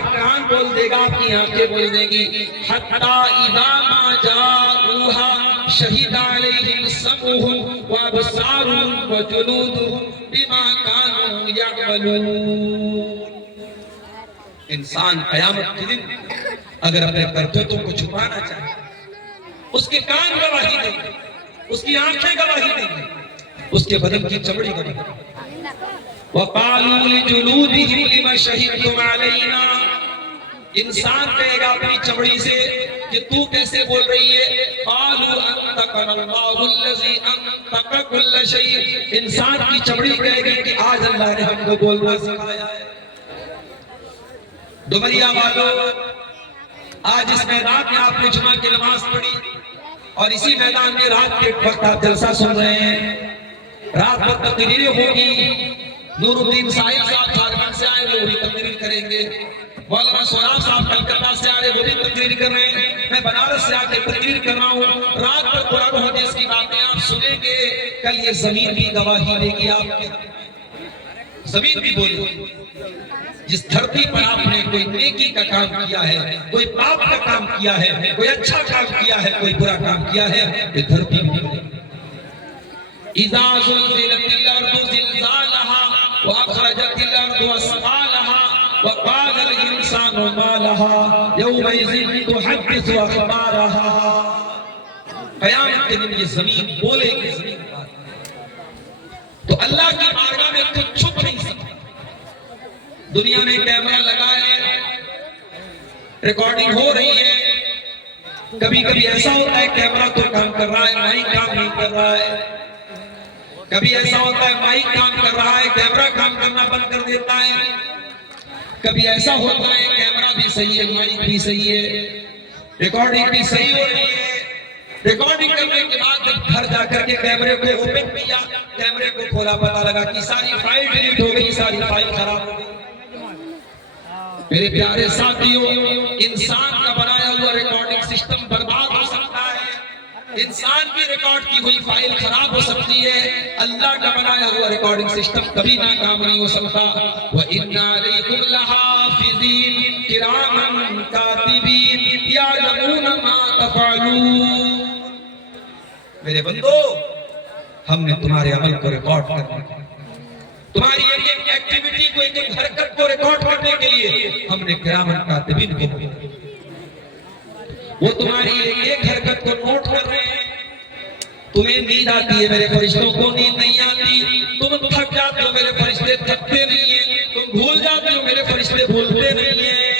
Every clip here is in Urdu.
کا کان بول دے گا، آپ کی آنکھیں بول دیں گی. حَتَّى إِذَا مَا جَاءُوهَا شَهِدَ عَلَيْهِمْ سَمْعُهُمْ وَأَبْصَارُهُمْ وَجُلُودُهُمْ بِمَا كَانُوا يَعْمَلُونَ. انسان قیامت کے دن اگر اپنے کرتوتوں کو چھپانا چاہے، اس کے کان گواہی دیں گے، اس کی آنکھیں گواہی دیں گے، اس کے بدن کی چمڑی گواہی دیں گے. وَقَالُوا لِجُلُودِهِمْ لِمَ شَهِدْتُمْ عَلَيْنَا. انسان کہے گا اپنی چمڑی سے کہ تو کیسے بول رہی ہے؟ قَالُوا أَنطَقَنَا اللَّهُ الَّذِي أَنطَقَ كُلَّ شَيْءٍ. انسان کی چمڑی کہے گی کہ آج اللہ نے ہم کو بولنا سکھایا ہے. ڈومریا والو، آج اس میدان میں آپ نے جمعہ کی نماز پڑھی اور اسی میدان میں رات کے وقت آپ جلسہ سن رہے ہیں. رات پر تقریریں ہوگی. نور الدین صاحب صاحب جھارکھنڈ سے آئے وہ بھی تقریر کریں گے. مولانا سوراب صاحب کلکتہ سے آئے وہ بھی تقریر کر رہے ہیں. میں بنارس سے آ کے تقریر کر رہا ہوں. رات پر قرآن و حدیث کی باتیں آپ سنیں گے. کل یہ زمین بھی گواہی دے گی آپ کے. زمین بھی بولے گی. جس دھرتی پر آپ نے کوئی نیکی کا کام کیا ہے، کوئی پاپ کا کام کیا ہے، کوئی اچھا کام کیا ہے، کوئی برا کام کیا ہے، یہ دھرتی بھی بولے گی. اِذَا زُلْزِلَتِ الْأَرْضُ زِلْزَالَهَا وَأَخْرَجَتِ الْأَرْضُ أَثْقَالَهَا وَقَالَ الْإِنسَانُ مَا لَهَا يَوْمَئِذٍ تُحَدِّثُ أَخْبَارَهَا. قیامت کے دن یہ زمین بولے گی. زمین تو اللہ کی بارگاہ میں کچھ چھپ نہیں سکتا. دنیا میں کیمرہ لگا ہے، ریکارڈنگ ہو رہی ہے. کبھی کبھی ایسا ہوتا ہے کیمرہ تو کام کر رہا ہے، مائک کام نہیں کر رہا ہے. کبھی ایسا ہوتا ہے مائک کام کر رہا ہے، کیمرہ کام کرنا بند کر دیتا ہے. کبھی ایسا ہوتا ہے کیمرہ بھی صحیح ہے، مائک بھی صحیح ہے، ریکارڈنگ بھی صحیح ہو رہی ہے. ریکارڈنگ کرنے کے بعد جب گھر جا کر کے کیمرے کو اوپن کیا، کیمرے کو کھولا، پتا لگا کہ ساری فائل ڈیلیٹ ہو گئی، ساری فائل خراب ہو گئی. میرے پیارے ساتھیوں، انسان کا بنایا ہوا ریکارڈنگ سسٹم برباد ہو سکتا ہے. انسان کی ریکارڈ کی ہوئی فائل خراب ہو سکتی ہے. اللہ کا بنایا ہوا ریکارڈنگ سسٹم کبھی ناکام نہیں ہو سکتا. وَإِنَّ عَلَيْكُمْ لَحَافِظِينَ كِرَامًا كَاتِبِينَ يَعْلَمُونَ مَا تَفْعَلُونَ. میرے بندو، ہم نے تمہارے عمل کو ریکارڈ کرنے کے، تمہاری ایک ایک ایکٹیویٹی کو، ایک ایک حرکت کو ریکارڈ کرنے کے لیے ہم نے کرامن کاتبین کو بھیجا. وہ تمہاری ایک ایک حرکت کو نوٹ کر رہے ہیں. تمہیں نیند آتی ہے، میرے فرشتوں کو نیند نہیں آتی. تم تھک جاتے ہو، میرے فرشتے تھکتے نہیں ہیں. تم بھول جاتے ہو، میرے فرشتے بھولتے نہیں ہیں.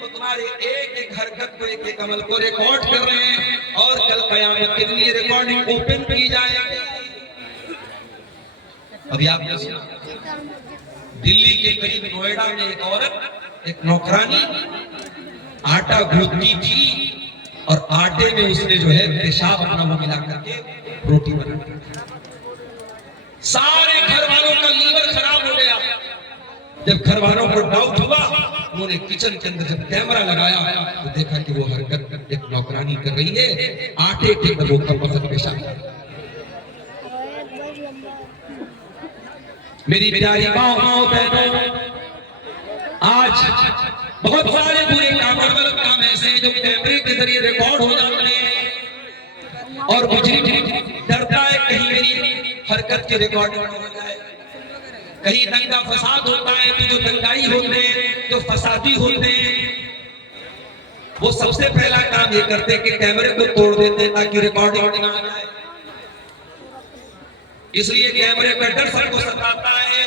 وہ تمہارے ایک ایک حرکت کو، ایک ایک عمل کو ریکارڈ کر رہے ہیں. اور کل قیامت کے لیے ریکارڈنگ اوپن کی جائے گی. ابھی آپ نے سنا دلی کے قریب نوئیڈا میں ایک عورت، ایک نوکرانی آٹا گوندتی تھی اور آٹے میں اس نے جو ہے پیشاب اپنا وہ ملا کر کے روٹی بنا دی. سارے گھر والوں کا لیور خراب ہو گیا. جب گھر والوں کو ڈاؤٹ ہوا، انہوں نے کچن کے اندر جب کیمرہ لگایا تو دیکھا کہ وہ حرکت ایک نوکرانی کر رہی ہے. آٹے کے اندر وہ کم وقت پیشاب. میری پیاری ماں بہنوں، آج بہت سارے برے کام اور غلط کام ایسے ہیں جو کیمرے کے ذریعے ریکارڈ ہو جاتے ہیں. اور مجرم ڈرتا ہے کہیں میری حرکت کی ریکارڈنگ نہ ہو جائے. کہیں دنگا فساد ہوتا ہے تو جو دنگائی ہوتے ہیں، جو فسادی ہوتے ہیں، وہ سب سے پہلا کام یہ کرتے ہیں کہ کیمرے کو توڑ دیتے ہیں تاکہ ریکارڈنگ نہ آ جائے. اس لیے کیمرے پر ڈر سب کو ستاتا ہے.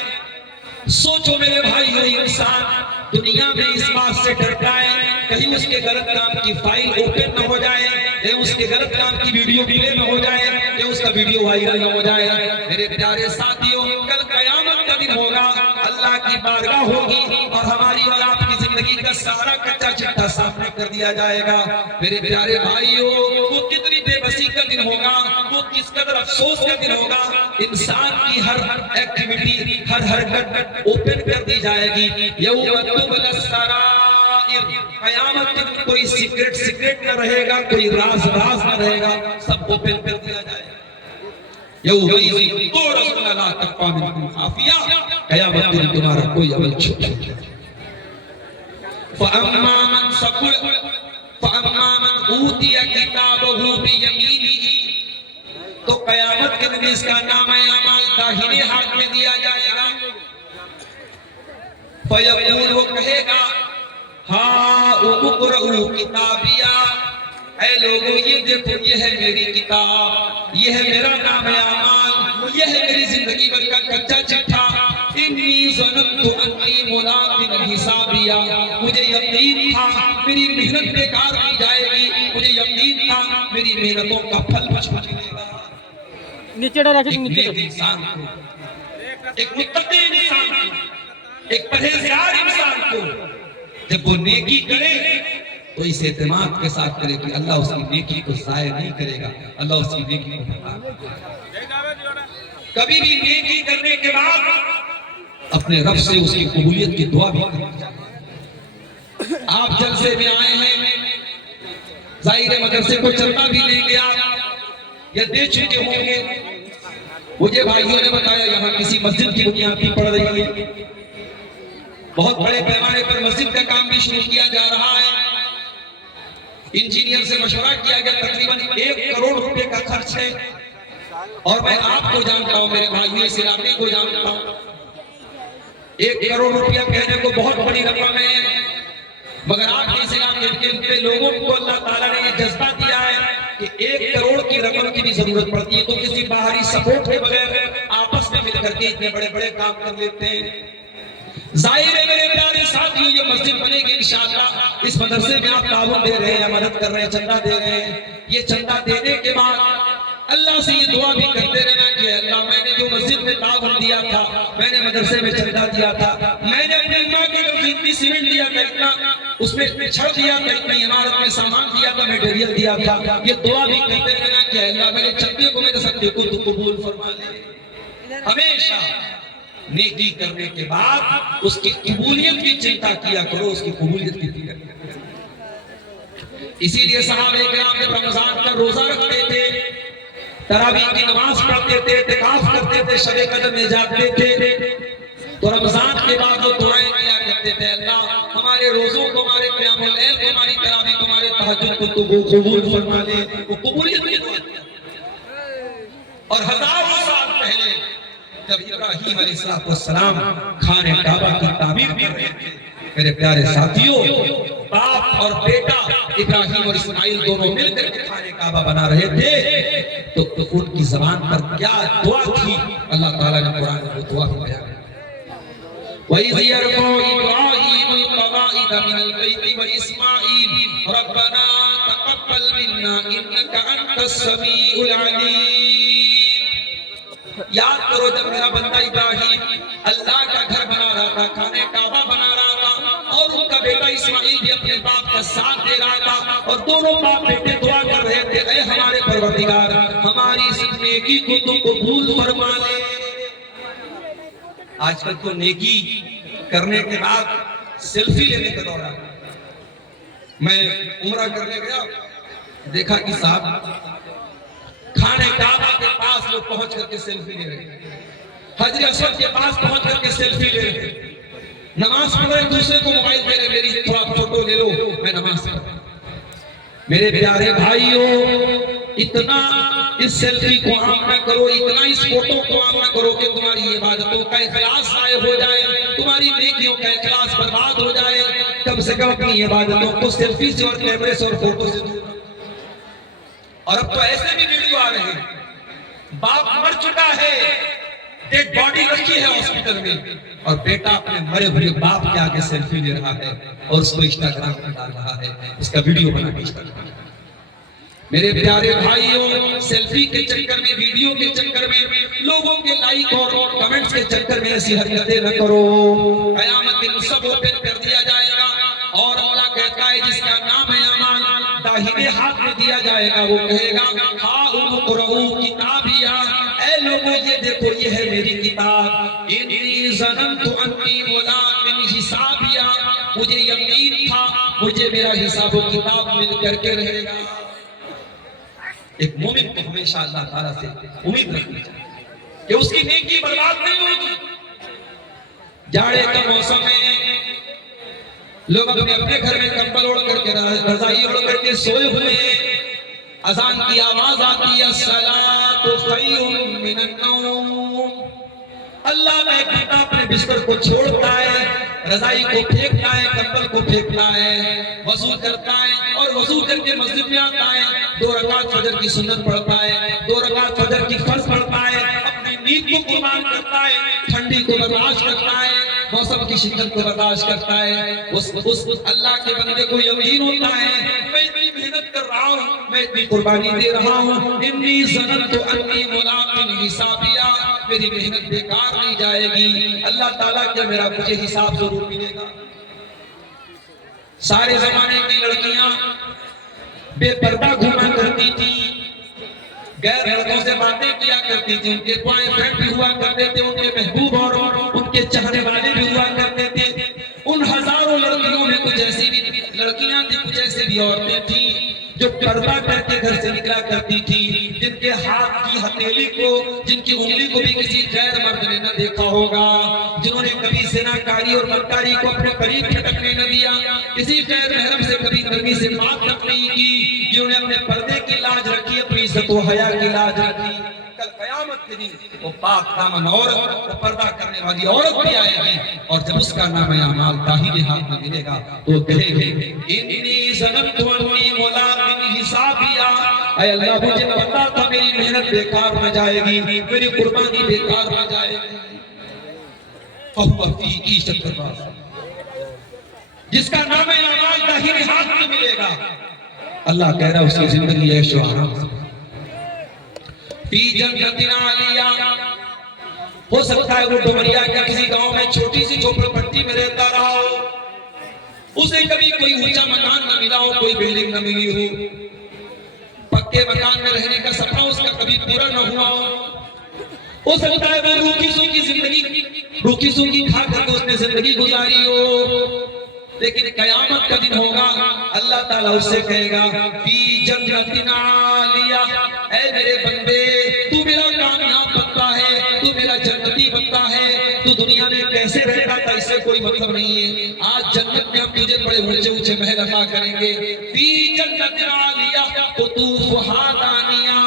سوچو میرے بھائیو، انسان دنیا میں اس بات سے ڈرتا ہے کہیں اس کے غلط کام کی فائل اوپن نہ ہو جائے، یا اس کے غلط کام کی ویڈیو پلے نہ ہو جائے، یا اس کا ویڈیو وائرل نہ ہو جائے. میرے پیارے ساتھیوں، کل قیامت کا دن ہوگا، اللہ کی بارگاہ ہوگی اور ہماری اور آپ کی زندگی کا سارا کچا چٹا سامنے کر دیا جائے گا. میرے پیارے بھائیوں، وہ کتنی بے بسی کا دن ہوگا، وہ کس قدر افسوس کا دن ہوگا. انسان کی ہر ایکٹیویٹی، ہر حرکت اوپن کر دی جائے گی. یوم تبلی السرائر، قیامت کے دن کوئی سیکرٹ نہ رہے گا، کوئی راز نہ رہے گا، سب اوپن کر دیا جائے گا. یومئذ تعرضون لا تخفی منکم خافیہ، قیامت کے دن تمہارا کوئی عمل چھپ نہیں جائے گا. فَأَمَّا مَنْ أُوتِيَ كِتَابَهُ بِيَمِينِهِ، تو قیامت کے دن اس کا نام اعمال داہنے ہاتھ میں دیا جائے گا. فَيَقُولُ، وہ کہے گا ہَاؤْمُ اقْرَءُوا کِتَابِیَہ، اے لوگوں یہ دیکھو یہ ہے میری کتاب، یہ ہے میرا نام اعمال، یہ ہے میری زندگی بھر کا کچا چٹھا. انی ظننت انی ملاق حسابیہ، مجھے یقین تھا میری محنت بیکار نہیں جائے گی، مجھے یقین تھا میری محنتوں کا پھل مجھے ملے گا. ایک نیک انسان کو، ایک متقی انسان کو، ایک پرہیزگار انسان کو جب وہ نیکی کرے تو اس اعتماد کے ساتھ کرے کہ اللہ اس کی نیکی کو ضائع نہیں کرے گا، اللہ اس کی نیکی کو بتا. کبھی بھی نیکی کرنے کے بعد اپنے رب سے اس کی قبولیت کی دعا بھی کریں. آپ جلسے میں آئے ہیں، ظاہر مدرسے کو چلنا بھی لیں گے آپ یا دے چکے ہوں گے. مجھے بھائیوں نے بتایا یہاں کسی مسجد کی بنیاد بھی پڑ رہی ہے، بہت بڑے پیمانے پر مسجد کا کام بھی شروع کیا جا رہا ہے. انجینئر سے مشورہ کیا گیا، تقریباً 1 کروڑ روپے کا خرچ ہے. اور میں آپ کو جانتا ہوں، میرے بھائیوں اس علاقے کو جانتا ہوں. 1 کروڑ روپیہ کہنے کو بہت بڑی رقم ہے، مگر آپ کے اس علاقے کے لوگوں کو اللہ تعالیٰ نے یہ جذبہ دیا ہے کہ 1 کروڑ کی رقم کی بھی ضرورت پڑتی ہے تو کسی باہری سپورٹ کے بغیر آپس میں مل کر کے اتنے بڑے بڑے کام کر لیتے ہیں. ظاہر ہے میرے پیارے ساتھیوں، یہ مسجد بنے گی انشاءاللہ. اس مدرسے میں آپ تعاون دے رہے ہیں، مدد کر رہے ہیں، چندہ دے رہے ہیں. یہ چندہ دینے کے بعد اللہ سے یہ دعا بھی کرتے رہنا کہ اللہ میں نے جو مسجد میں تعاون دیا تھا، میں نے مدرسے میں چندہ دیا تھا، میں نے اپنی ماں کے گھر سے اتنی سیمنٹ دیا تھا، اتنا اس میں چھڑ دیا تھا، اتنی عمارت میں سامان دیا تھا، میٹیریل دیا تھا. یہ دعا بھی کرتے رہنا کہ اللہ میرے چندے کو، میرے صدقے کو تو قبول فرما لے. ہمیشہ نیکی کرنے کے بعد اس کی قبولیت کی چنتا کیا کرو، اس کی قبولیت کی فکر کرو. اسی لیے صحابہ کرام جب رمضان کا روزہ رکھتے تھے، تراویح کی نماز پڑھتے تھے، اعتکاف کرتے تھے، شب قدر میں جاتے تھے، تو رمضان کے بعد وہ دعائیں کیا کرتے تھے اللہ ہمارے روزوں کو، ہمارے قیام اللیل کو، ہماری تراویح کو، ہمارے تہجد کو تو قبول فرما لے. وہ قبولیت کی دعا. اور ہزاروں سال پہلے جب ابراہیم علیہ السلام خانہ کعبہ کی تعمیر کر رہے تھے، میرے پیارے ساتھیوں، باپ اور بیٹا ابراہیم اور اسماعیل دونوں مل کر کے خانہ کعبہ بنا رہے تھے، تو ان کی زبان پر کیا دعا تھی اللہ تعالیٰ نے قرآن میں وہ دعا بھی بیان کی. وَإِذْ يَرْفَعُ إِبْرَاهِيمُ الْقَوَاعِدَ مِنَ الْبَيْتِ وَإِسْمَاعِيلُ رَبَّنَا تَقَبَّلْ مِنَّا إِنَّكَ أَنْتَ السَّمِيعُ الْعَلِيمُ. یاد کرو جب میرا بندہ ابراہیم اللہ کا گھر بنا رہا تھا، خانہ کعبہ بنا رہا تھا، اور ان کا بیٹا اسماعیل بھی اپنے باپ کا ساتھ دے رہا تھا، اور دونوں باپ بیٹے دعا کر رہے تھے اے ہمارے پروردگار ہماری اس نیکی کو تو قبول فرما لے. آج کل تو نیکی کرنے کے بعد سیلفی لینے کا دور ہے. میں عمرہ کرنے گیا، دیکھا کہ صاحب خانہ کعبہ کے پاس لوگ پہنچ کر کے سیلفی لے رہے ہیں، حجر اسود کے پاس پہنچ کر کے سیلفی لے رہے ہیں، نماز پڑھ رہے دوسرے کو موبائل دے رہے میری تھوڑا فوٹو لے لو میں نماز پڑھ رہا ہوں. میرے پیارے بھائیوں، اتنا اس سیلفی کو عام نہ کرو، اتنا اس فوٹو کو عام نہ کرو کہ تمہاری عبادتوں کا اخلاص ضائع ہو جائے، تمہاری نیکیوں کا اخلاص برباد ہو جائے. کم سے کم اپنی عبادتوں کو سیلفی سے اور کیمرے سے اور فوٹو سے دور. اور اب تو ایسے بھی ویڈیو آ رہے ہیں، باپ مر چکا ہے، ڈیڈ باڈی رکھی ہے ہاسپٹل میں، اور بیٹا اپنے مرے ہوئے باپ کے آگے سیلفی لے رہا ہے اور اس کو انسٹاگرام پر ڈال رہا ہے، اس کا ویڈیو بنا کے انسٹاگرام. میرے پیارے بھائیوں، سیلفی کے چکر میں، ویڈیو کے چکر میں، لوگوں کے لائک اور کمنٹس کے چکر میں ایسی حرکتیں نہ کرو. قیامت دن سب اوپن کر دیا جائے گا، اور اللہ کہتا ہے جس کا نام ہے اعمال داہنے ہاتھ میں دیا جائے گا، وہ کہے گا ہاؤم اقرؤوا کتابیہ، اے لوگوں یہ دیکھو یہ ہے میری کتاب. انی ظننت انی ملاق حسابیہ، مجھے یقین تھا مجھے میرا حساب و کتاب مل کر کے رہے گا. ایک مومن کو ہمیشہ اللہ تعالیٰ سے امید رکھنی چاہیے کہ اس کی نیکی برباد نہیں ہوگی. جاڑے کا موسم ہے، لوگ اپنے اپنے گھر میں کمبل اوڑھ کر کے رضائی اوڑھ کر کے سوئے ہوئے ہیں، اذان کی آواز آتی ہے الصلاۃ خیر من النوم، اللہ میں بندہ اپنے بستر کو چھوڑتا ہے، رضائی کو پھینکتا ہے، کمبل کو پھینکتا ہے، وضو کرتا ہے اور وضو کر کے مسجد میں آتا ہے، 2 رکعت فجر کی سنت پڑھتا ہے، 2 رکعت فجر کی فرض پڑھتا ہے، اپنی نیند کو قربان کرتا ہے، ٹھنڈی کو برداشت کرتا ہے، موسم کی شدت کو برداشت کرتا ہے، اس اللہ کے بندے کو یقین ہوتا ہے میں اتنی محنت کر رہا ہوں، میں اتنی قربانی دے رہا ہوں، انی ظننت انی ملاق حسابیا، میری محنت بیکار نہیں جائے گی، اللہ تعالیٰ کیا میرا مجھے حساب ضرور ملے گا۔ سارے زمانے کی لڑکیاں بے پردہ گھوما کرتی تھی، غیر لڑکوں سے باتیں کیا کرتی تھی، ان کے بوائے فرینڈ بھی ہوا کرتے تھے، ان کے محبوب اور ان کے چاہنے والے بھی ہوا کرتے تھے، ان ہزاروں لڑکیوں میں کچھ ایسی بھی لڑکیاں تھیں، کچھ ایسی بھی عورتیں تھیں جو پردہ کر کے گھر سے نکلا کرتی تھی، جن کے ہاتھ کی ہتھیلی کو، جن کی انگلی کو بھی کسی غیر مرد نے نہ دیکھا ہوگا، جنہوں نے کبھی زناکاری اور بدکاری کو اپنے قریب کھٹکنے نہ دیا، کسی غیر محرم سے کبھی نرمی سے بات تک نہیں کی، جنہوں نے اپنے پردے کی لاج رکھی، اپنی عزت و حیا کی لاج رکھی، کل قیامت کے دن وہ پاک دامن عورت، وہ پردہ کرنے والی عورت بھی آئے گی، اور جب اس کا نام اعمال داہنے ہاتھ میں ملے گا تو وہ کہے گی انی ظننت انی ملاق حسابیا، اے اللہ مجھے پتا تھا میری محنت بیکار نہ جائے گی، میری قربانی بیکار نہ جائے گی۔ فَهُوَ فِي عِيشَةٍ رَاضِيَةٍ، جس کا نام اعمال داہنے ہاتھ میں ملے گا، اللہ کہہ رہا ہے اس کی زندگی عیش و آرام سے، فی جنت عالیہ، ہو سکتا ہے وہ ڈومریا کا کسی گاؤں میں چھوٹی سی جھوپڑ پٹی میں رہتا رہا ہو، اسے کبھی کوئی اونچا مکان نہ ملا ہو، کوئی بلڈنگ نہ ملی ہو، پکے مکان میں رہنے کا سپنا اس کا کبھی پورا نہ ہوا ہو سکتا ہے وہ روکی سوکی زندگی، روکی سوکی کھا کر کے اس نے زندگی گزاری ہو، لیکن قیامت کا دن ہوگا، اللہ تعالیٰ اس سے کہے گا فی جنت عالیہ، اے میرے بندے تو میرا کامیاب بندہ ہے، تو میرا جنتی بندہ ہے، تو دنیا میں کیسے رہتا تھا اس سے کوئی مطلب نہیں ہے، آج جنت میں ہم تجھے بڑے اونچے اونچے محل عطا کریں گے، فی جنت عالیہ قطوفہا دانیہ،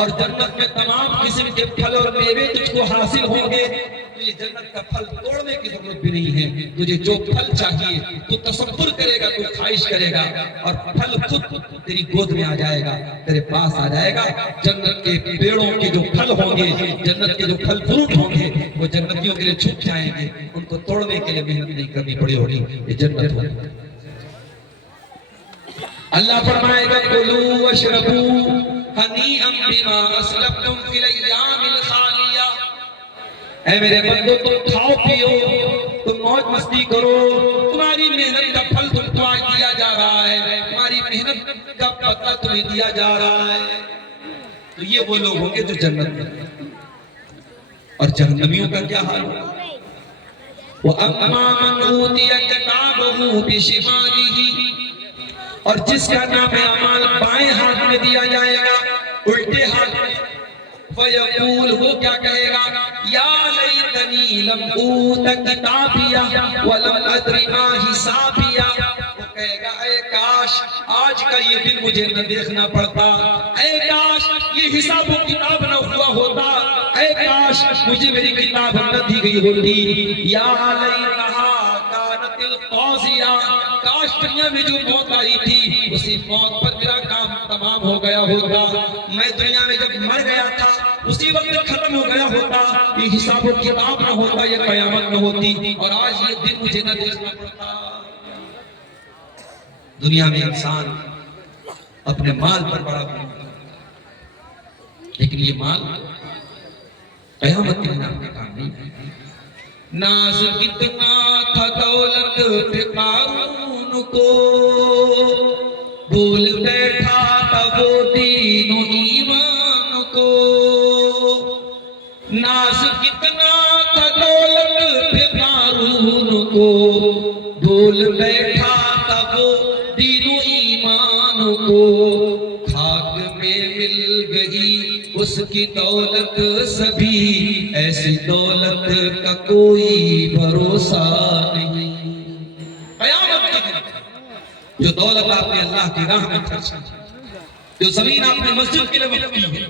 اور جنت میں تمام قسم کے پھل اور میوے تجھ کو حاصل ہوں گے، تجھے جنت کا پھل توڑنے کی ضرورت بھی نہیں ہے، تجھے جو پھل چاہیے تو تصور کرے گا، تو خواہش کرے گا، اور پھل خود تیری گود میں آ جائے گا، تیرے پاس آ جائے گا، جنت کے پیڑوں کے جو پھل ہوں گے، جنت کے جو پھل فروٹ ہوں گے، وہ جنتیوں کے لیے چھپ جائیں گے، ان کو توڑنے کے لیے محنت نہیں کرنی پڑی ہوگی، یہ جنت ہوگی۔ اللہ فرمائے گا کلوا واشربوا ہنیئا بما اسلفتم فی الایام الخالیہ، اے میرے بندو تم کھاؤ پیو، تم موج مستی کرو، تمہاری محنت کا پھل تم کو آج دیا جا رہا ہے، تمہاری محنت کا بدلہ تمہیں دیا جا رہا ہے۔ تو یہ وہ لوگ ہوں گے جو جنت میں، اور جہنمیوں کا کیا حال ہوگا؟ وَأَمَّا مَنْ أُوتِيَ كِتَابَهُ بِشِمَالِهِ، اور جس کا نام اعمال بائیں ہاتھ میں دیا جائے گا، الٹے ہاتھ میں، فَيَقُولُ، وہ کیا کہے گا، یا لیتنی لم اوت کتابیا ولم ادر ما حسابیا، وہ کہے گا اے کاش آج کا یہ دن مجھے نہ دیکھنا پڑتا، اے کاش یہ حساب و کتاب نہ ہوا ہوتا، اے کاش مجھے میری کتاب نہ دی گئی ہوتی، یا لیتہا کانت القاضیہ، کاش دنیا میں جو موت آئی تھی اسی موت پر میرا کام تمام ہو گیا ہوتا، میں دنیا میں جب مر گیا تھا اسی وقت ختم ہو گیا ہوتا، یہ حساب و کتاب نہ ہوتا، یہ قیامت نہ ہوتی، اور آج یہ دن مجھے نہ دیکھنا پڑتا۔ دنیا میں انسان اپنے مال پر بڑا بنتا، لیکن یہ مال قیامت کے دن آپ کے کام نہیں ہے۔ ناز کتنا تھا دولت پہ قارون کو، بھول بیٹھا تھا وہ دین و ایمان کو، ناز کتنا تھا دولت پہ قارون کو، بھول بیٹھا تھا وہ دین و ایمان کو، خاک میں مل گئی اس کی دولت سبھی، ایسی دولت کا کوئی بھروسہ نہیں۔ قیامت کے دن جو دولت آپ نے اللہ کی راہ میں خرچ کی، جو زمین آپ نے مسجد کے لیے وقف کی ہے،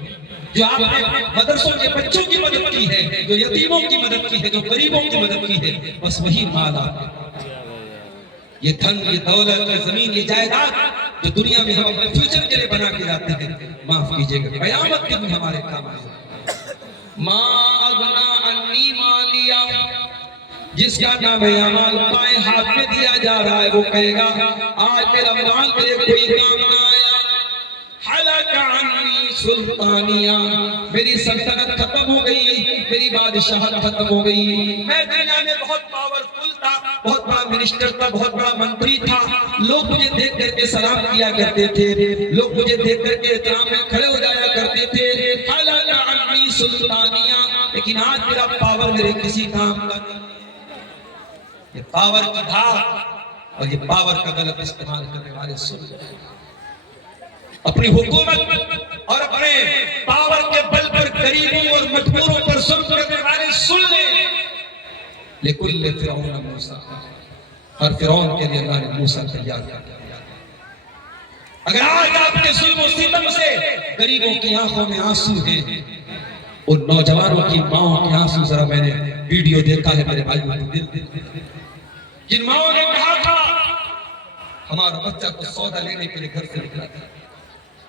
جو آپ نے مدرسوں کے بچوں کی مدد کی ہے، جو یتیموں کی مدد کی ہے، جو غریبوں کی مدد کی ہے، بس وہی مال آپ نے۔ یہ دھن، یہ دولت، یہ زمین، یہ جائیداد جو دنیا میں ہم اپنے فیوچر کے لیے بنا کے جاتے ہیں، معاف کیجئے گا قیامت کے دن ہمارے کام آئے۔ ما اغنا انی مالیا، جس کا نام اعمال بائیں ہاتھ میں دیا جا رہا ہے وہ کہے گا آج میرا مال میرے کوئی کام نہ آیا۔ حلق عنی سلطانیہ، میری سلطنت ختم ہو گئی، میری بادشاہت ختم ہو گئی، میں دنیا میں بہت پاورفل تھا، بہت بڑا منسٹر تھا، بہت بڑا منتری تھا، لوگ مجھے دیکھ کر کے سلام کیا کرتے تھے، لوگ مجھے دیکھ کر کے احترام میں کھڑے ہو جایا کرتے تھے، حلق عنی سلطانیہ، لیکن آج میرا پاور میرے کسی کام کا نہیں۔ یہ پاور کی دھار اور یہ پاور کا غلط استعمال کرنے والے سن لیں، اپنی حکومت اور اپنے پاور کے بل پر غریبوں اور مجبوروں پر ظلم کرنے والے سن لیں۔ لِكُلِّ فِرْعَوْنَ مُوسَىٰ، ہر فرعون کے لیے اللہ نے موسیٰ تیار کیا۔ اگر آج آپ کے ظلم و ستم سے غریبوں کی آنکھوں میں آنسو ہیں، ان نوجوانوں کی ماؤں کے آنسو، ذرا میں نے ویڈیو دیکھا ہے میرے بھائیوں، جن ماؤں نے کہا تھا ہمارا بچہ تو سودا لینے کے لیے گھر سے نکلا تھا،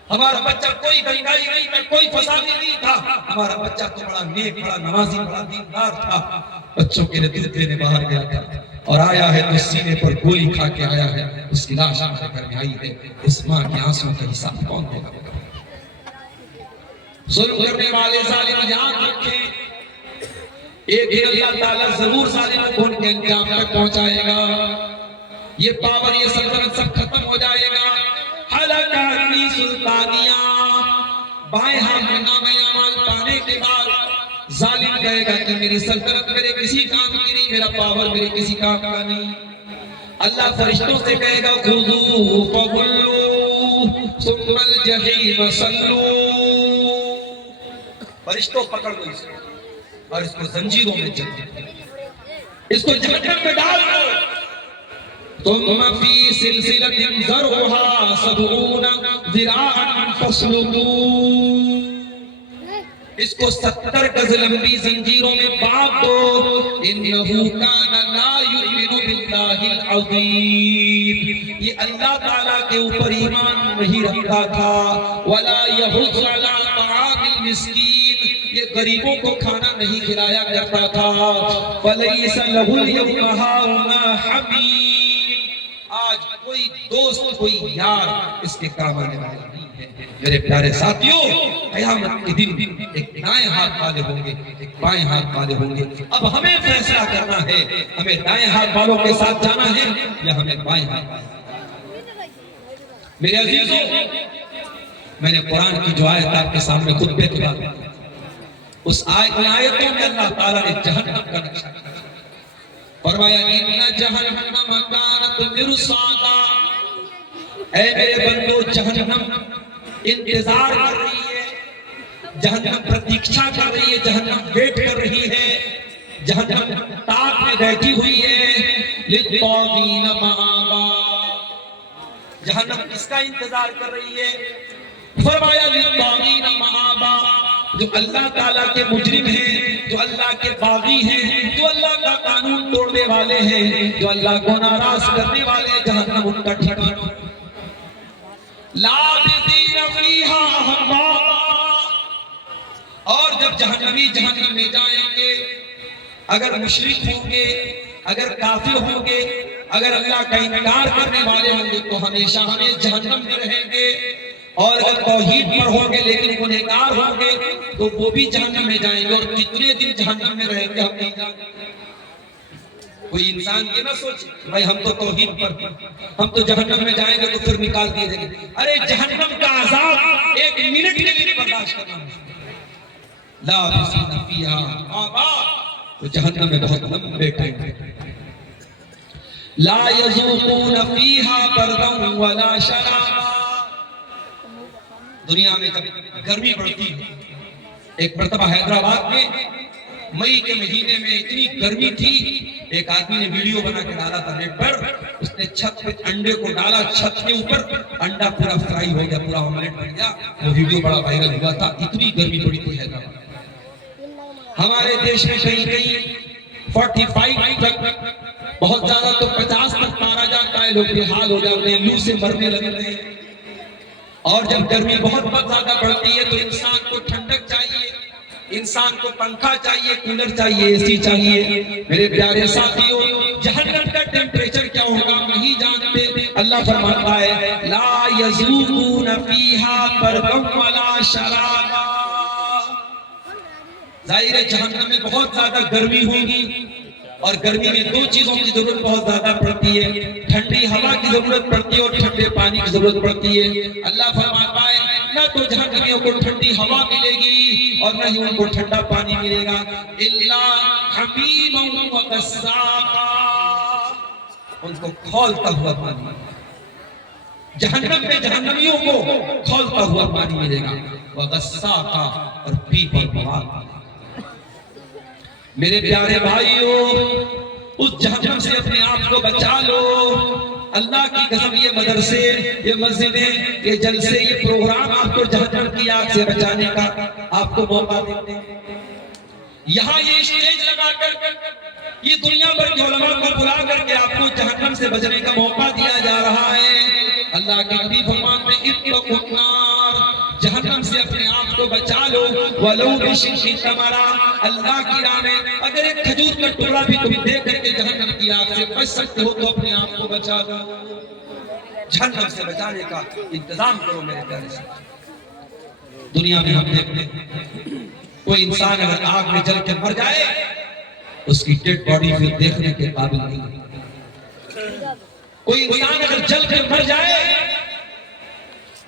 ہمارا بچہ کوئی گنگائی نہیں تھا، کوئی فسادی نہیں تھا، ہمارا بچہ تو بڑا نیک، بڑا نمازی، بڑا دیندار تھا، بچوں کے لیے دودھ دینے باہر گیا تھا اور آیا ہے تو سینے پر گولی کھا کے آیا ہے، اس کی لاش ہمارے گھر میں آئی ہے۔ اس ماں کے آنسوں کا حساب کون دے گا؟ ظلم کرنے والے ظالم یاد رکھیں، ایک دن اللہ تعالیٰ ضرور ظالموں کو ان کے انجام تک پہنچائے گا، یہ پاور، یہ سلطنت سب ختم ہو جائے گا۔ حلق عنی سلطانیہ، بائیں ہاتھ میں نام اعمال پانے کے بعد ظالم کہے گا کہ میری سلطنت میرے کسی کام کی نہیں، میرا پاور میرے کسی کام کا نہیں۔ اللہ فرشتوں سے کہے گا خذوہ فغلوہ ثم الجحیم صلوہ، فرشتوں پکڑ لو اس کو اور اس کو زنجیروں میں جکڑ دو، اس کو جہنم میں ڈال دو، ثم فی سلسلۃ ذرعها 70 ذراعا فاسلکوہ، اس کو 70 گز لمبی زنجیروں میں باندھ دو، انہ کان لا یؤمن باللہ العظیم، یہ اللہ تعالیٰ کے اوپر ایمان نہیں رکھتا تھا، ولا یحض علی طعام المسکین، یہ غریبوں کو کھانا نہیں کھلایا کرتا تھا، فلیس لہ اليوم ہاہنا حمیم، آج کوئی دوست، کوئی یار اس کے کام آنے والا نہیں ہے۔ میرے پیارے ساتھیوں، قیامت کے دن ایک دائیں ہاتھ والے ہوں گے، ایک بائیں ہاتھ والے ہوں گے، اب ہمیں فیصلہ کرنا ہے، ہمیں دائیں ہاتھ والوں کے ساتھ جانا ہے یا ہمیں بائیں ہاتھ والوں۔ میرے عزیزوں، میں نے قرآن کی جو آیت آپ کے سامنے خطبے کے بعد اس آیتوں میں اللہ تعالیٰ نے جہنم کا نقشہ فرمایا ان جہنم کانت مرصادا، اے میرے بندو جہنم انتظار کر رہی ہے، جہنم پرتیکشا کر رہی ہے، جہنم ویٹ کر رہی ہے، جہنم تاپ میں بیٹھی ہوئی ہے، للطاغین مآبا، جہنم کس کا انتظار کر رہی ہے؟ فرمایا للطاغین مآبا، جو اللہ تعالیٰ کے مجرم ہیں، جو اللہ کے باغی ہیں، جو اللہ کا قانون توڑنے والے ہیں، جو اللہ کو ناراض کرنے والے ہیں، جہنم ان کا ٹھکانہ۔ لابثین فیہا احقابا، اور جب جہنمی جہنم میں جائیں گے، اگر مشرک ہوں گے، اگر کافر ہوں گے، اگر اللہ کا انکار کرنے والے ہوں گے تو ہمیشہ جہنم میں رہیں گے، اور اگر توحید پر ہوں گے لیکن گنہگار ہوں گے تو وہ بھی جہنم میں جائیں گے، اور کتنے دن جہنم میں رہیں گے ہم نہیں جانتے۔ کوئی انسان یہ نہ سوچے بھائی ہم تو توحید پر، ہم تو جہنم میں جائیں گے تو پھر نکال دیے جائیں گے، ارے جہنم کا عذاب ایک منٹ کے لیے برداشت کرنا ہے۔ لابثین فیہا احقابا، تو جہنم میں بہت لمبے ٹائم ہے۔ لا یذوقون فیہا بردا ولا شرابا، دنیا میں جب گرمی بڑھتی ہے، ایک مرتبہ حیدرآباد میں مئی کے مہینے میں اتنی گرمی تھی، ایک آدمی نے ویڈیو بنا کے ڈالا تھا نیٹ پر، اس نے چھت پہ انڈے کو ڈالا، چھت کے اوپر انڈا پورا فرائی ہو گیا، پورا آملیٹ بن گیا، وہ ویڈیو بڑا وائرل ہوا تھا، اتنی گرمی پڑی تھی حیدرآباد۔ ہمارے دیش میں کہیں کہیں 45 تک، بہت زیادہ تو 50 تک پارا جاتا ہے، لوگ بے حال ہو جاتے ہیں، لو سے مرنے لگتے ہیں۔ اور جب گرمی بہت زیادہ بڑھتی ہے تو انسان کو ٹھنڈک چاہیے، انسان کو پنکھا چاہیے، کولر چاہیے، اے سی چاہیے۔ میرے پیارے ساتھیوں، جہنم کا ٹیمپریچر کیا ہوگا نہیں جانتے۔ اللہ فرماتا ہے لا یذوقون فیہا بردا ولا شرابا۔ ظاہر ہے جہنم میں بہت زیادہ گرمی ہوگی، اور گرمی میں دو چیزوں کی ضرورت بہت زیادہ پڑتی ہے، ٹھنڈی ہوا کی ضرورت پڑتی ہے اور ٹھنڈے پانی کی ضرورت پڑتی ہے۔ اللہ فرماتا ہے نہ تو جہنمیوں کو ٹھنڈی ہوا ملے گی اور نہ ہی ان کو ٹھنڈا پانی ملے گا، الا حمیما وغساقا، ان کو کھولتا ہوا پانی۔ جہنم میں جہنمیوں کو کھولتا ہوا پانی ملے گا، وغساقا، اور پیپ اور مواد۔ میرے پیارے بھائیوں، اس جہنم سے اپنے آپ کو بچا لو۔ اللہ کی قسم، یہ مدرسے، یہ مسجدیں، یہ جلسے، یہ پروگرام آپ کو جہنم کی آگ سے بچانے کا آپ کو موقع دیتے ہیں۔ یہاں یہ اسٹیج لگا کر یہ دنیا بھر کے علماء کو بلا کر کے آپ کو جہنم سے بچنے کا موقع دیا جا رہا ہے۔ اللہ کے نبی فرماتے ہیں اتقوا النار، جہنم سے اپنے آپ کو بچا لو، ولو بشق تمرہ، اللہ کی راہ میں اگر ایک کھجور کا ٹکڑا بھی تم دے کر کے جہنم کی آگ سے بچ سکتے ہو تو اپنے آپ کو بچا لو۔ جہنم سے بچانے کا انتظام کرو میرے پیارے سے۔ دنیا میں ہم دیکھتے ہیں کوئی انسان اگر آگ میں جل کے مر جائے، اس کی ڈیڈ باڈی پھر دیکھنے کے قابل نہیں۔ کوئی انسان اگر جل کے مر جائے،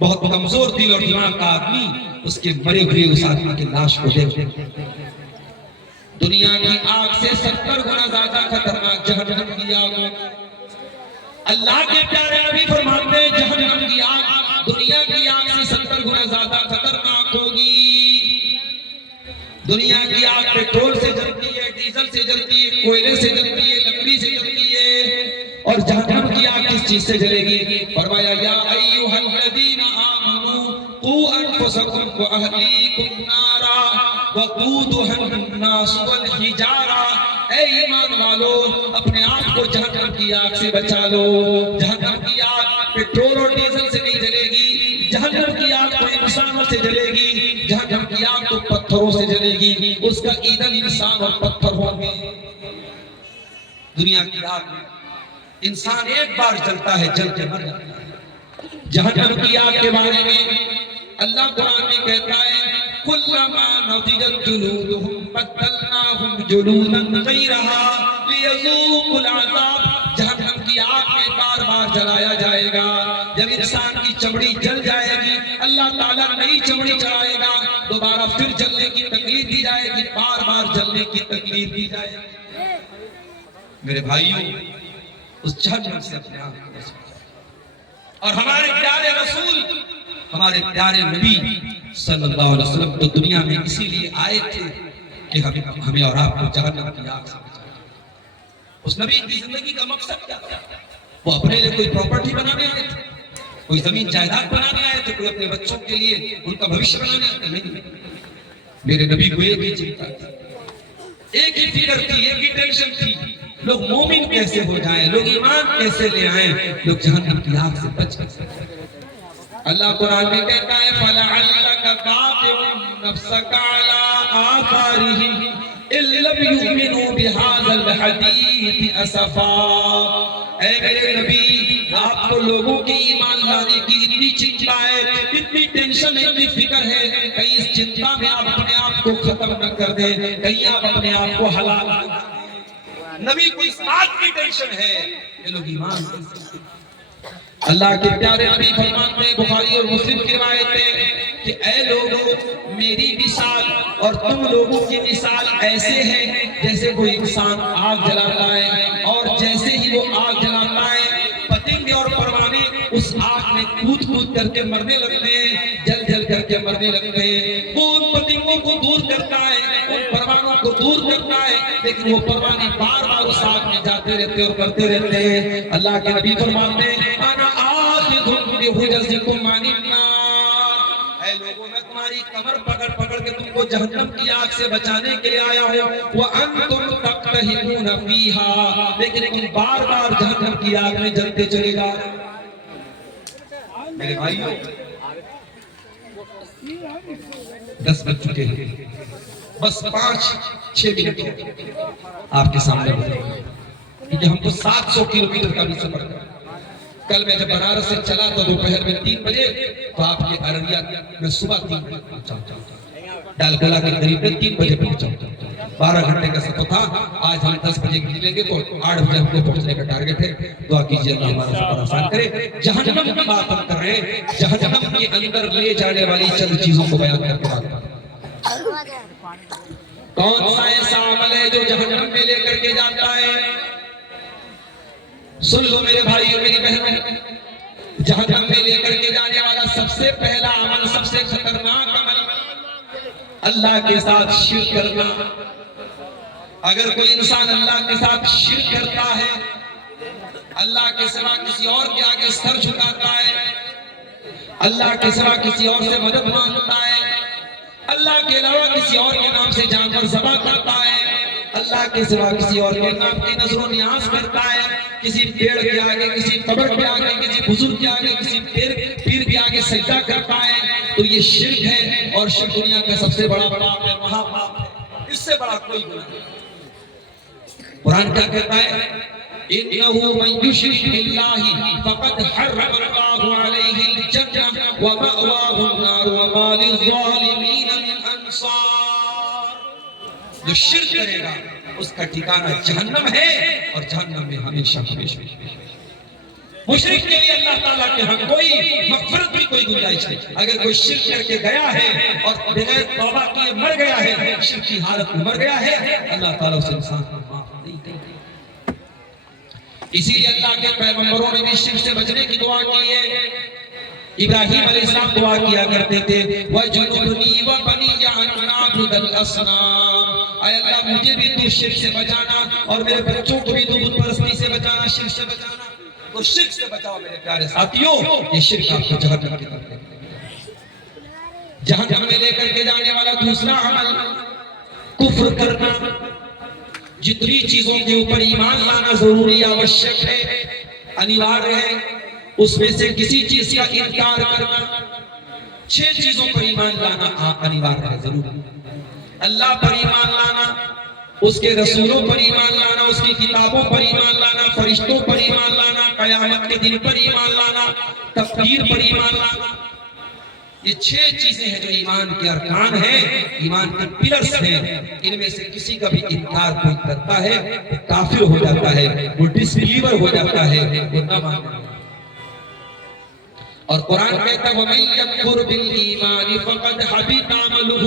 بہت کمزور دل اور دماغ کا آدمی اس کے مرے ہوئے اس آدمی کی لاش کو دیکھتے۔ دنیا کی آگ سے 70 گنا زیادہ خطرناک جہنم کی آگ۔ اللہ کے پیارے نبی فرماتے ہیں جہنم کی آگ دنیا کی آگ سے 70 گنا زیادہ خطرناک ہوگی۔ دنیا کی آگ پیٹرول سے جلتی ہے، ڈیزل سے جلتی ہے، کوئلے سے جلتی ہے، لکڑی سے جلتی ہے، اور جہنم کی آگ کس چیز سے جلے گی؟ فرمایا یا ایھا الذین آمنوا قوا انفسکم واہلیکم نارا وقودھا الناس والحجارہ۔ اے ایمان والو، اپنے آپ کو جہنم کی آگ سے بچا لو۔ جہنم کی آگ پیٹرول اور ڈیزل سے نہیں جلے گی، جہنم کی آگ تو انسانوں سے جلے گی، جہنم کی آگ تو پتھروں سے جلے گی، اس کا ایندھن انسان اور پتھر ہوں گے۔ دنیا کی آگ میں انسان ایک بار جلتا ہے، جل کے مر جاتا ہے۔ جہنم کی آگ کے بارے میں اللہ قرآن میں کہتا ہے کلما نضجت جلودہم بدلناہم جلودا غیرہا لیذوقوا العذاب۔ جہنم کی آگ میں بار بار جلایا جائے گا۔ جب انسان کی چمڑی جل جائے گی، اللہ تعالیٰ نئی چمڑی چڑھائے گا، دوبارہ پھر جلنے کی تکلیف دی جائے گی، بار بار جلنے کی تکلیف دی جائے گی۔ میرے بھائیوں، اس جہنم سے اپنے آپ کو بچاؤ۔ اور ہمارے پیارے رسول، ہمارے پیارے نبی صلی اللہ علیہ وسلم تو دنیا میں اسی لیے آئے تھے کہ ہمیں اور آپ کو جہنم کی آگ سے بچائے۔ اس نبی کی زندگی کا مقصد کیا تھا؟ وہ اپنے لیے کوئی پراپرٹی بنانے آئے تھے، کوئی زمین جائیداد بنانے آئے تھے، کوئی اپنے بچوں کے لیے ان کا بھوشیہ بنانے آئے تھے؟ نہیں، میرے نبی کو ایک ہی چنتا تھی، ایک ہی فکر تھی، ایک ہی ٹینشن تھی، لوگ مومن کیسے ہو جائیں، لوگ ایمان کیسے لے آئیں، لوگ جہنم کی آگ سے بچ کر سکیں۔ اللہ قرآن میں کہتا ہے فَلَعَلَّكَ بَاخِعٌ نَفْسَكَ عَلَىٰ آثَارِهِمْ إِن لَّمْ يُؤْمِنُوا بِهَٰذَا الْحَدِيثِ أَسَفًا۔ اے میرے نبی، آپ کو لوگوں کے ایمان لانے کی اتنی چنتا ہے، اتنی ٹینشن، اتنی فکر ہے، کہیں اس چنتا میں آپ اپنے آپ کو ختم نہ کر دیں، کہیں آپ اپنے آپ کو ہلاک نہ کر دیں۔ نبی کو اس بات کی ٹینشن ہے کہ لوگ ایمان لائیں۔ اللہ کے پیارے نبی فرماتے ہیں، بخاری اور مسلم کی روایت ہے کہ اے لوگوں، میری مثال اور تم لوگوں کی مثال ایسے ہے جیسے کوئی انسان آگ جلاتا ہے، اور جیسے ہی وہ آگ جلاتا ہے پتنگے اور پروانے اس آگ میں کود کود کر کے مرنے لگتے ہیں، جل جل کر کے مرنے لگتے ہیں۔ وہ ان پتنگوں کو دور کرتا ہے، ان پروانوں کو دور کرنا ہے، لیکن وہ پرواہ نہیں، بار بار اس آگ میں جاتے رہتے اور کرتے رہتے ہیں۔ اللہ کے نبی فرماتے ہیں انا آخذ بحجزکم عن النار، اے لوگوں میں تمہاری کمر پکڑ پکڑ کے تم کو جہنم کی آگ سے بچانے کے لیے آیا ہوں، وانتم تقتحمون فیہا، لیکن بار بار جہنم کی آگ میں جلتے چلے جا رہے ہیں۔ میرے بھائیوں 10 بج چکے ہیں، بس 5-6 منٹ آپ کے سامنے بتائیں، کیونکہ ہم کو 700 کلومیٹر کا بھی سفر ہے۔ کل میں جب بنارس سے چلا تو دوپہر میں 3 بجے، تو آپ کے ارریا میں صبح 3 بجے پہنچا، ڈال گولا کے قریب میں 3 بجے پہنچا، 12 گھنٹے کا سفر تھا۔ آج ہم 10 بجے نکلیں گے تو 8 بجے ہم کو پہنچنے کا ٹارگٹ ہے۔ دعا کیجیے اللہ ہمارا سفر آسان کرے۔ جہنم کی بات ہم کر رہے ہیں، جہنم کے اندر لے جانے والی چند چیزوں کو بیان کر کے بات کریں۔ کون سا ایسا عمل ہے جو جہنم میں لے کر کے جاتا ہے؟ سن لو میرے بھائی اور میری بہنوں، جہنم میں لے کر کے جانے والا سب سے پہلا عمل، سب سے خطرناک عمل، اللہ کے ساتھ شرک کرنا۔ اگر کوئی انسان اللہ کے ساتھ شرک کرتا ہے، اللہ کے سوا کسی اور کے آگے سر جھکاتا ہے، اللہ کے سوا کسی اور سے مدد مانگتا ہے، اللہ کے علاوہ کسی اور کے نام سے جانور ذبح کرتا ہے، اللہ کے سوا کسی اور کے نام کی نظر و نیاز کرتا ہے، کسی پیڑ کے آگے، کسی قبر کے آگے، کسی بزرگ کے آگے، کسی پیر کے آگے سجدہ کرتا ہے، تو یہ شرک ہے، اور شرک دنیا کا سب سے بڑا پاپ ہے، مہا پاپ ہے، اس سے بڑا کوئی گناہ نہیں۔ قرآن کیا کہتا ہے؟ إِنَّهُ مَن يُشْرِكْ بِاللَّهِ فَقَدْ حَرَّمَ اللَّهُ عَلَيْهِ الْجَنَّةَ وَمَأْوَاهُ النَّارُ وَمَا لِلظَّالِمِينَ مِنْ أَنصَارٍ۔ جو شرک کرے گا اس کا ٹھکانہ جہنم ہے، اور جہنم میں ہمیشہ ہمیشہ۔ مشرک کے لیے اللہ تعالیٰ کے ہاں کوئی مغفرت کی کوئی گنجائش نہیں۔ اگر کوئی شرک کر کے گیا ہے اور بغیر توبہ کیے مر گیا ہے، شرک کی حالت میں مر گیا ہے، اللہ تعالیٰ اس انسان کو معاف نہیں کرے۔ اسی لیے اللہ کے پیغمبروں نے بھی شرک سے بچنے کی دعا کی ہے۔ ابراہیم علیہ السلام دعا کیا کرتے تھے وَجُنُبْنِي وَبَنِيَّ أَن نَعْبُدَ الْأَصْنَامَ، اے اللہ مجھے بھی تو شرک سے بچانا اور میرے بچوں کو بھی تو بت پرستی سے بچانا، شرک سے بچانا۔ تو شرک سے بچاؤ میرے پیارے ساتھیوں، یہ شرک آپ کو جہنم کی طرف لے جہنم میں لے کر کے جانے والا دوسرا عمل کفر کرنا۔ جتنی چیزوں کے اوپر ایمان لانا ضروری آوشک ہے، انیوارہ ہے، اس میں سے کسی چیز کا انکار کرنا۔ 6 چیزوں پر ایمان لانا انیوارہ ہے، ضروری۔ اللہ پر ایمان لانا، اس کے رسولوں پر ایمان لانا، اس کی کتابوں پر ایمان لانا، فرشتوں پر ایمان لانا، قیامت کے دن پر ایمان لانا، تقدیر پر ایمان لانا۔ یہ 6 چیزیں ہیں جو ایمان کے ارکان ہیں، ایمان کے پلرز ہیں۔ ان میں سے کسی کا بھی انکار کوئی کرتا ہے وہ کافر ہو جاتا ہے، وہ ڈس بلیور ہو جاتا ہے، وہ نہ مانتا ہے۔ اور قرآن کہتا ہے وَمَن يَكْفُرْ بِالْإِيمَانِ فَقَدْ حَبِطَ عَمَلُهُ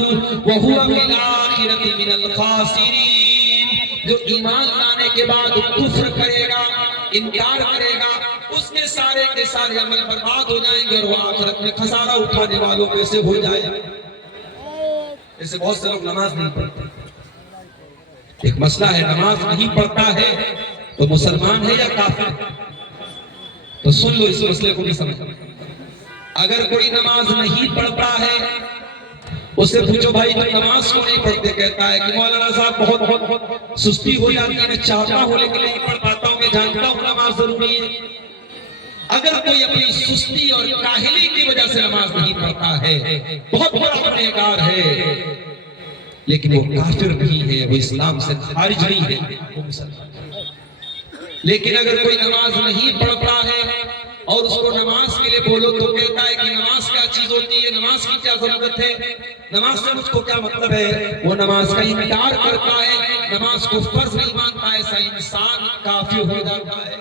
وَهُوَ فِي الْآخِرَةِ مِنَ الْخَاسِرِينَ۔ جو ایمان لانے کے بعد کفر کرے گا، انکار کرے گا، اس کے سارے عمل برباد ہو جائیں گے، اور وہ آخرت میں خسارہ اٹھانے والوں میں سے ہو جائے گا۔ ایسے بہت سے لوگ نماز نہیں پڑھتے۔ ایک مسئلہ ہے، نماز نہیں پڑھتا ہے تو مسلمان ہے یا کافر؟ تو سن لو اس مسئلے کو بھی سمجھو۔ اگر کوئی نماز نہیں پڑھتا ہے، اس سے پوچھو بھائی تو نماز کو نہیں پڑھتے؟ کہتا ہے کہ مولانا صاحب بہت سستی ہو جاتی ہے، میں چاہتا ہوں لیکن نہیں پڑھ پاتا ہوں، میں جانتا ہوں نماز ضروری ہے۔ اگر کوئی اپنی سستی اور کاہلی کی وجہ سے نماز نہیں پڑھتا ہے، بہت بڑا گنہگار ہے، لیکن وہ کافر نہیں ہے، وہ اسلام سے خارج نہیں ہے، وہ مسلمان ہے۔ لیکن اگر کوئی نماز نہیں پڑھتا ہے اور اس کو نماز کے لیے بولو تو کہتا ہے کہ نماز کیا چیز ہوتی ہے، نماز کی کیا ضرورت ہے، نماز سے مجھ کو کیا مطلب ہے، وہ نماز کا انکار کرتا ہے، نماز کو فرض نہیں مانتا، ایسا انسان کافر ہو جاتا ہے۔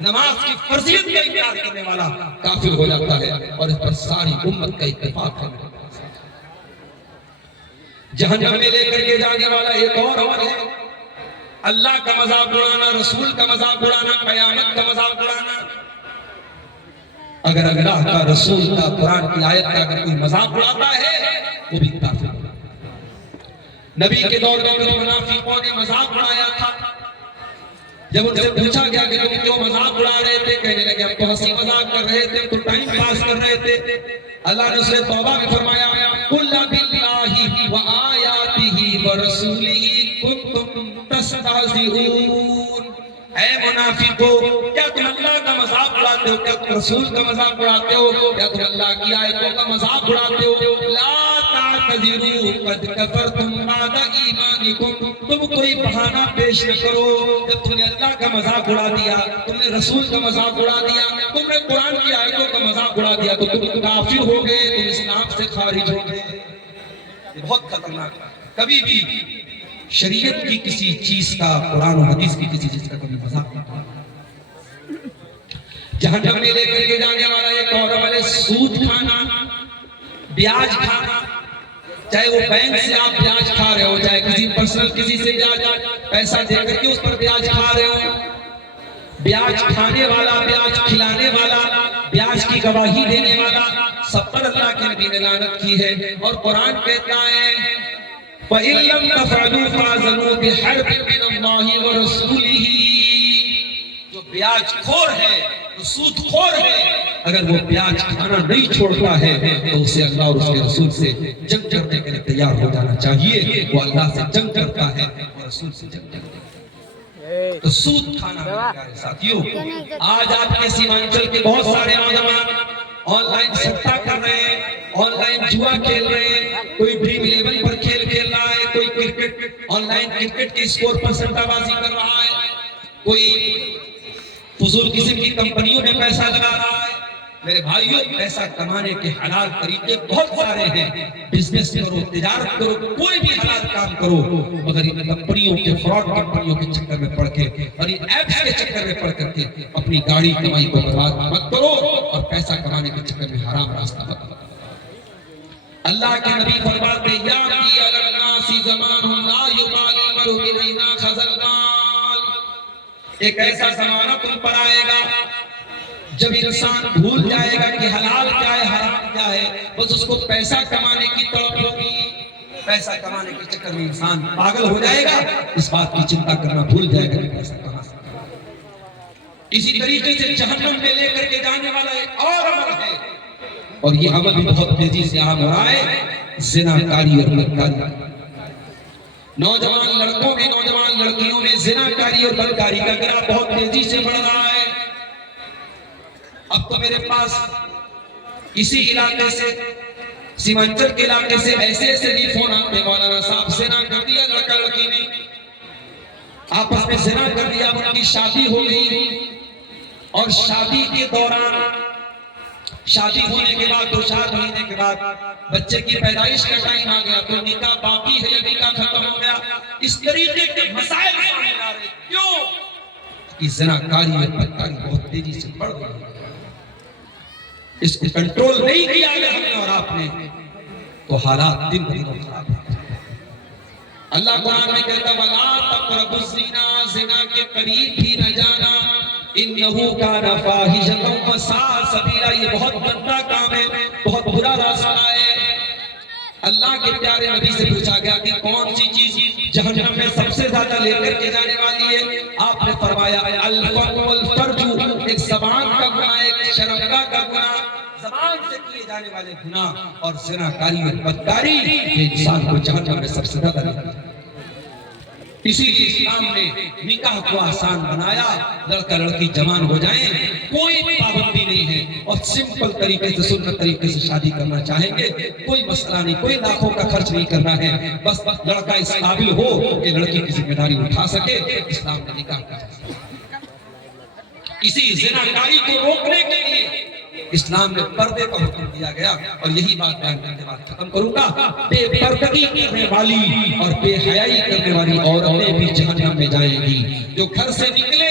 نماز کی فرضیت کا انکار کرنے والا کافر ہو جاتا ہے، اور اس پر ساری امت کا اتفاق ہے۔ جہنم میں لے کر کے جانے والا ایک اور عمل ہے اللہ کا مذاق اڑانا، رسول کا مذاق اڑانا، قیامت کا مذاق اڑانا۔ اگر اللہ کا، رسول کا، قرآن کی آیت کا اگر کوئی مذاق اڑاتا ہے وہ بھی کافر ہے۔ نبی کے دور میں منافقوں نے مذاق اڑایا تھا. جب ان سے پوچھا گیا کہ تم کیوں مذاق اڑا رہے تھے، کہنے لگے ہم تو ہنسی مذاق کر رہے تھے، تو ٹائم پاس کر رہے تھے. اللہ نے اسے توبہ میں فرمایا قُلْ بِاللَّهِ وَآيَاتِهِ وَرَسُولِهِ كُنْتُمْ تَسْتَهْزِئُونَ. اے منافقو، کیا تم اللہ کا مذاق اڑاتے ہو؟ کیا تم رسول کا مذاق اڑاتے ہو؟ کیا تم اللہ کی آیتوں کا مذاق اڑاتے ہو؟ لا تعتذروا قد کفرتم بعد ایمانکم. تم کوئی بہانہ پیش نہ کرو. جب تم نے اللہ کا مذاق اڑا دیا، تم نے رسول کا مذاق اڑا دیا، تم نے قرآن کی آیتوں کا مذاق اڑا دیا، تو تم کافر ہو گئے، تم اسلام سے خارج ہو گئے. یہ بہت خطرناک ہے. کبھی بھی شریعت کی کسی چیز کا، قرآن و حدیث کی کسی چیز کا کبھی مذاق نہیں کرنا. جہنم میں لے کر کے جانے والا ایک اور عمل ہے سود کھانا، بیاج کھانا. چاہے وہ بینک سے آپ بیاج کھا رہے ہو، چاہے کسی پرسنل کسی سے بیاج پیسہ دے کر کے اس پر بیاج کھا رہے ہو. بیاج کھانے والا، بیاج کھلانے والا، بیاج کی گواہی دینے والا، سب پر اللہ کے نبی نے لعنت کی ہے. اور قرآن کہتا ہے فَإِن لَمْ تَفْعَلُوا فَأْذَنُوا بِحَرْبٍ مِّنَ اللَّهِ وَرَسُولِهِ. جو بیاج خور ہے، جو سود خور ہے، اگر وہ بیاج کھانا نہیں چھوڑتا ہے تو اسے اللہ اور اس کے رسول سے جنگ کرنے کے لیے تیار ہو جانا چاہیے. وہ اللہ سے جنگ کرتا ہے اور رسول سے جنگ کرتا ہے. تو سود کھانا میرے پیارے ساتھیوں، آج آپ کے سیمانچل کے بہت سارے نوجوان آن لائن سٹا کر رہے ہیں، آن لائن جوا کھیل رہے ہیں. کوئی ڈریم 11 پر کھیل کھیل رہا ہے، کوئی کرکٹ آن لائن کرکٹ کے سکور پر سٹا بازی کر رہا ہے، کوئی فضول قسم کی کمپنیوں میں پیسہ لگا رہا ہے. میرے بھائیوں، پیسہ کمانے کے حلال طریقے بہت سارے ہیں. بزنس کرو، تجارت کرو، کوئی بھی حلال کام کرو، مگر ان کمپنیوں کے، فراڈ کمپنیوں کے چکر میں پڑ کے اور ان ایپس کے چکر میں پڑ کر کے اپنی گاڑی کمائی کو برباد مت کرو اور پیسہ کمانے کے چکر میں حرام راستہ مت کرو. اللہ کے نبی فرماتے ہیں یاتی علی الناس زمان لا یبالی المرء بغینا خزل مال. ایک ایسا زمانہ تم پر آئے گا جب انسان بھول جائے گا کہ حلال کیا ہے، حرام کیا ہے. بس اس کو پیسہ کمانے کی طلب ہوگی. پیسہ کمانے کے چکر میں انسان پاگل ہو جائے گا، اس بات کی چنتا کرنا بھول جائے گا کہ پیسہ کہاں سے. اسی طریقے سے جہنم میں لے کر کے جانے والا ایک اور عمل ہے، اور یہ عمل بھی بہت تیزی سے عام ہو رہا ہے، زنا کاری اور بدکاری. نوجوان لڑکوں میں، نوجوان لڑکیوں میں زنا کاری اور بدکاری کا گرہ بہت تیزی سے بڑھ رہا ہے. اب تو میرے پاس اسی علاقے سے، سیمانچل کے علاقے سے ایسے ایسے بھی فون آتے ہیں مولانا صاحب زنا کر دیا لڑکا لڑکی نے، آپس میں زنا کر دیا، ان کی شادی ہو گئی اور شادی کے دوران، شادی ہونے کے بعد 2-4 مہینے کے بعد بچے کی پیدائش کا ٹائم آ گیا تو نکاح باقی ہے یا نکاح ختم ہو گیا. اس طریقے کے مسائل سامنے آ رہے. کیوں؟ کہ زنا کاری اور بدکاری بہت تیزی سے بڑھ رہی ہے. اس کو کنٹرول نہیں کیا گیا ہم نے اور آپ نے تو حالات دن بدن خراب ہوتے ہیں. اللہ قرآن میں کہتا ہے وَلَا تَقْرَبُوا الزِّنَا، زنا کے قریب بھی نہ جانا، إِنَّهُ كَانَ فَاحِشَةً وَسَاءَ سَبِيلًا. یہ بہت گندا کام ہے، بہت برا راستہ ہے. اللہ کے پیارے نبی سے پوچھا گیا کہ کون سی چیز جہنم میں سب سے زیادہ لے کر کے جانے والی ہے؟ آپ نے فرمایا الفم والفرج، ایک زبان کا گناہ، ایک شرمگاہ کا گناہ، زبان سے کیے جانے والے گناہ اور زنا کاری اور بدکاری یہ انسان کو جہنم میں سب سے زیادہ لے کر. اسی لیے اسلام نے نکاح کو آسان بنایا، لڑکا لڑکی جوان ہو جائیں، کوئی پابندی نہیں ہے اور سمپل طریقے سے، سنت طریقے سے شادی کرنا چاہیں گے، کوئی مسئلہ نہیں، کوئی لاکھوں کا خرچ نہیں کرنا ہے. بس لڑکا اس قابل ہو کہ لڑکی کی ذمہ داری اٹھا سکے، اسلام نے نکاح کیا. اسی زناکاری کو روکنے کے لیے اسلام نے پردے کا حکم دیا گیا. اور یہی بات بیان کرنے بعد ختم کروں گا. بے پردگی کرنے والی اور بے حیائی کرنے والی عورتیں بھی جہنم میں جائیں گی. جو گھر سے نکلے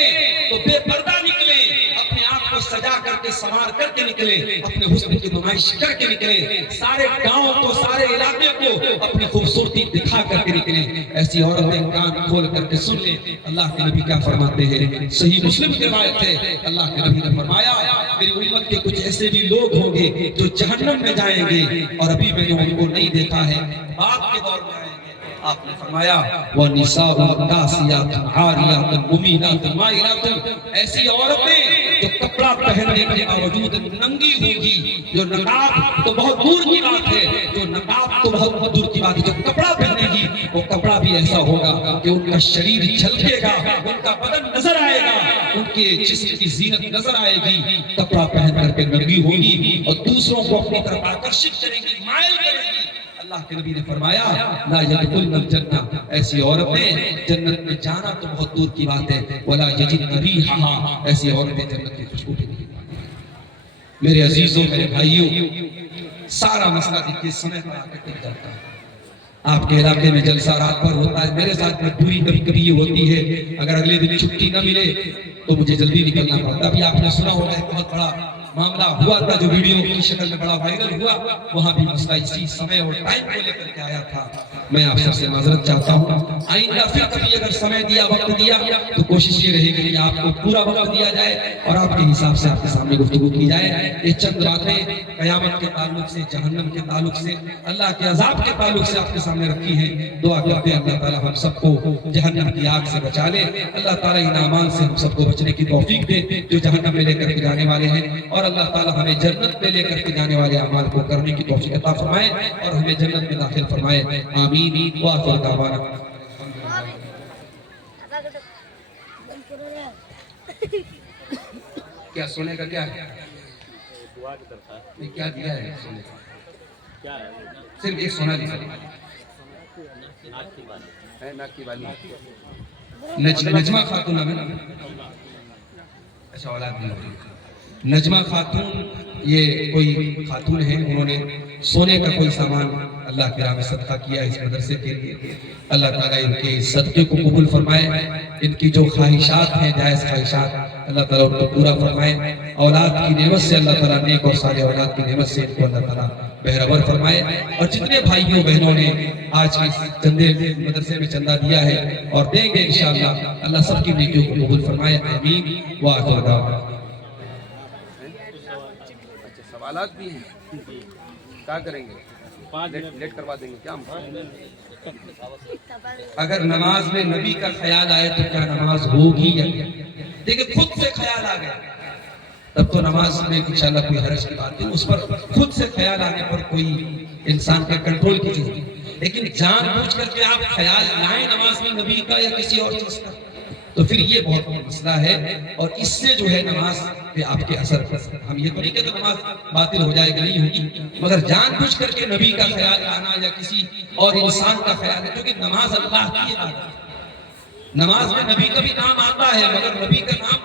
تو بے پردہ نکلے، اپنے آپ کو سجا کر کے سنوار کر کے نکلے، اپنے حسن کی نمائش کر کے نکلے، سارے گاؤں کو، سارے علاقے کو اپنی خوبصورتی دکھا کر کے نکلے. ایسی عورتیں کان کھول کر کے سن لیں اللہ کے نبی کیا فرماتے ہیں. صحیح مسلم کی روایت ہے، اللہ کے نبی نے فرمایا میری امت کے کچھ ایسے بھی لوگ ہوں گے جو جہنم میں جائیں گے اور ابھی میں نے ان کو نہیں دیکھا ہے، باپ کے دور میں آئیں گے، آپ نے فرمایا وَنِسَاءٌ كَاسِيَاتٌ عَارِيَاتٌ مُمِيلَاتٌ مَائِلَاتٌ، ایسی عورتیں جو کپڑا پہننے کے باوجود ننگی ہوگی، جو نقاب تو بہت دور کی بات ہے، جو نقاب تو بہت دور کی بات ہے، جو کپڑا پہنے گی وہ کپڑا بھی ایسا ہوگا کہ ان کا شریر جھلکے گا، ان کا بدن نظر آئے گا، ان کے جسم کی زینت نظر آئے گی، کپڑا پہن کر کے ننگی ہوگی اور دوسروں کو اپنی طرف آکرشت کرے گی، مائل کرے گی۔ اللہ کے نبی نے فرمایا لا يدخلن الجنہ، ایسی عورتیں جنت میں جانا تو بہت دور کی بات ہے، ولا یجدن ریحہا، ایسی عورتیں جنت کی خوشبو بھی نہیں پائیں۔ میرے عزیزوں، میرے بھائیوں، سارا مسئلہ دیکھیے سمے پر آ کر ٹک جاتا ہے۔ آپ کے علاقے میں جلسہ رات پر ہوتا ہے، میرے ساتھ میں پوری کبھی کبھی یہ ہوتی ہے، اگر اگلے دن چھٹی نہ ملے تو مجھے جلدی نکلنا پڑتا ہے۔ ابھی آپ نے سنا ہوگا ایک بہت بڑا معاملہ ہوا تھا جو ویڈیو کی شکل میں بڑا وائرل ہوا، وہاں بھی مسئلہ اسی سمے اور ٹائم کو لے کر کے آیا تھا۔ میں آپ سب سے معذرت چاہتا ہوں، آئندہ پھر کبھی اگر سمے دیا، وقت دیا تو کوشش یہ رہے گی کہ آپ کو پورا وقت دیا جائے اور آپ کے حساب سے آپ کے سامنے گفتگو کی جائے۔ یہ چند باتیں قیامت کے تعلق سے، جہنم کے تعلق سے، اللہ کے عذاب کے تعلق سے آپ کے سامنے رکھی ہیں۔ دعا کرتے ہیں اللہ تعالیٰ ہم سب کو جہنم کی آگ سے بچا لے، اللہ تعالیٰ ان اعمال سے ہم سب کو بچنے کی توفیق دے جو جہنم میں لے کر کے جانے والے ہیں، اور اللہ تعالیٰ ہمیں جنت میں لے کر کے جانے والے اعمال کو کرنے کی توفیق عطا فرمائے اور ہمیں جنت میں داخل فرمائے۔ آمین۔ وآخر دعوانا کیا سونے کا کیا ہے؟ کیا دیا ہے سونے کا؟ صرف ایک سونا دیا ہے، ناک کی بالی۔ نجمہ خاتون ہے نا؟ اچھا اولاد نہیں ہوئی۔ نجمہ خاتون یہ کوئی خاتون ہیں، انہوں نے سونے کا کوئی سامان اللہ کی راہ میں صدقہ کیا اس مدرسے کے لیے۔ اللہ تعالیٰ ان کے صدقے کو قبول فرمائے، ان کی جو خواہشات ہیں جائز خواہشات اللہ تعالیٰ ان کو پورا فرمائے، اولاد کی نعمت سے اللہ تعالیٰ نیک اور صالح اولاد کی نعمت سے ان کو اللہ تعالیٰ بہرور فرمائے۔ اور جتنے بھائیوں بہنوں نے آج کی چندے مدرسے میں چندہ دیا ہے اور دیں گے انشاءاللہ، اللہ سب کی نیکیوں کو قبول فرمائے۔ آمین وآخر دعوانا۔ سوالات بھی ہیں، کیا کریں گے؟ لیٹ کروا دیں گے کیا؟ اگر نماز میں نبی کا خیال آئے تو کیا نماز ہوگی یا نہیں؟ دیکھیں خود سے خیال آ گیا تب تو نماز میں انشاءاللہ کوئی حرج کی بات نہیں، اس پر خود سے خیال آنے پر کوئی انسان کے کنٹرول کی چیز نہیں، لیکن جان بوجھ کر کے آپ خیال لائیں نماز میں نبی کا یا کسی اور چیز کا تو پھر یہ بہت بڑا مسئلہ ہے، اور اس سے جو ہے نماز پہ آپ کے اثر پڑ سکتا ہے۔ ہم یہ تو نہیں کہتے نماز باطل ہو جائے گی، نہیں ہوگی، مگر جان بوجھ کر کے نبی کا خیال آنا یا کسی اور انسان کا خیال ہے، کیونکہ نماز اللہ کی عبادت ہے۔ نماز میں نبی کا بھی نام آتا ہے، مگر نبی کا نام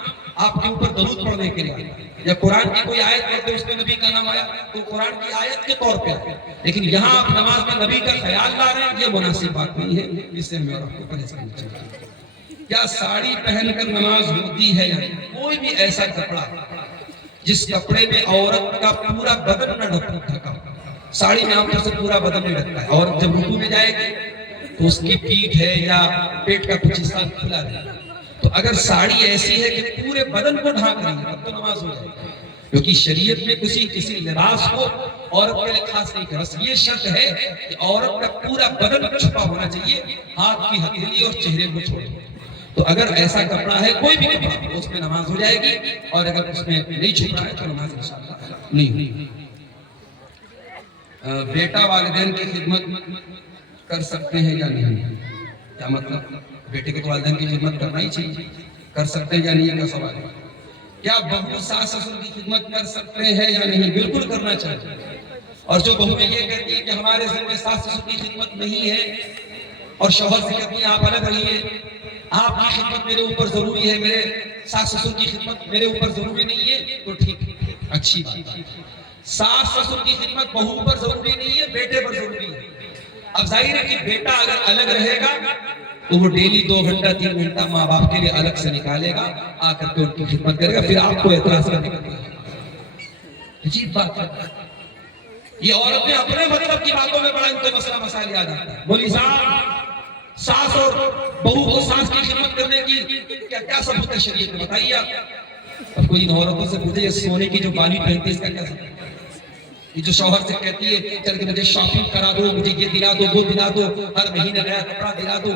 آپ کے اوپر درود پڑھنے کے لیے آتا ہے، یا قرآن کی کوئی آیت پڑھتے اس میں نبی کا نام آیا تو قرآن کی آیت کے طور پہ آتا ہے، لیکن یہاں آپ نماز میں نبی کا خیال لا رہے ہیں، یہ مناسب بات نہیں ہے، اس سے ہمیں اور آپ کو پرہیز کرنا چاہیے۔ کیا ساڑی پہن کر نماز ہوتی ہے یا نہیں؟ کوئی بھی ایسا کپڑا جس کپڑے میں عورت کا پورا بدن نہ ڈھکا، ساڑی میں عام طور سے پورا بدن نہیں ڈھکتا ہے، عورت جب رکوع میں جائے گی تو اس کی پیٹھ ہے یا پیٹ کا کچھ حصہ کھلا رہے گا، تو اگر ساڑی ایسی ہے کہ پورے بدن کو ڈھانک رہی ہے تب تو نماز ہو جائے گی، کیونکہ شریعت میں کسی لباس کو عورت کے لیے خاص نہیں کہا، بس یہ شرط ہے کہ عورت کا پورا بدن چھپا ہونا چاہیے، ہاتھ کی ہتھیلی اور چہرے کو چھوڑ۔ تو اگر ایسا کپڑا ہے کوئی بھی کپڑا اس میں نماز ہو جائے گی، اور اگر اس میں نہیں چھپا ہے تو نماز انشاءاللہ نہیں ہوگی۔ بیٹا والدین کی خدمت کر سکتے ہیں یا نہیں؟ کیا مطلب؟ بیٹے کے تو والدین کی خدمت کرنا ہی چاہیے، کر سکتے ہیں یا نہیں کا سوال ہے۔ کیا بہو ساس سسر کی خدمت کر سکتے ہیں یا نہیں؟ بالکل کرنا چاہیے، اور جو بہو یہ کہتی ہے کہ ہمارے ذمہ ساس سسر کی خدمت نہیں ہے، اور شوہر سے کہتی ہے آپ الگ رہیے، آپ کی خدمت میرے اوپر ضروری ہے، میرے ساس سسر کی خدمت میرے اوپر ضروری نہیں ہے، تو ٹھیک ہے، اچھی بات ہے۔ ساس سسر کی خدمت بہو پر ضروری نہیں ہے، بیٹے پر ضروری ہے۔ اب ظاہر ہے کہ بیٹا اگر الگ رہے گا تو وہ ڈیلی 2 گھنٹہ 3 گھنٹہ ماں باپ کے لیے الگ سے نکالے گا، آ کر کے ان کی خدمت کرے گا، پھر آپ کو اعتراض کرنے کا عجیب بات ہے۔ یہ عورتیں اپنے مطلب کی باتوں میں بڑا ان کو مسئلہ مسائل یاد آتا ہے۔ بولی صاحب ساس اور بہو کو ساس کی خدمت کرنے کی کیا ثبوت ہے شریعت میں؟ بتائیے آپ۔ اب کوئی ان عورتوں سے پوچھے یہ سونے کی جو بالی پہنتی ہے اس کا کیا ثبوت ہے؟ یہ جو شوہر سے کہتی ہے چل کے مجھے شاپنگ کرا دو، مجھے یہ دلا دو وہ دلا دو، ہر مہینے نیا کپڑا دلا دو،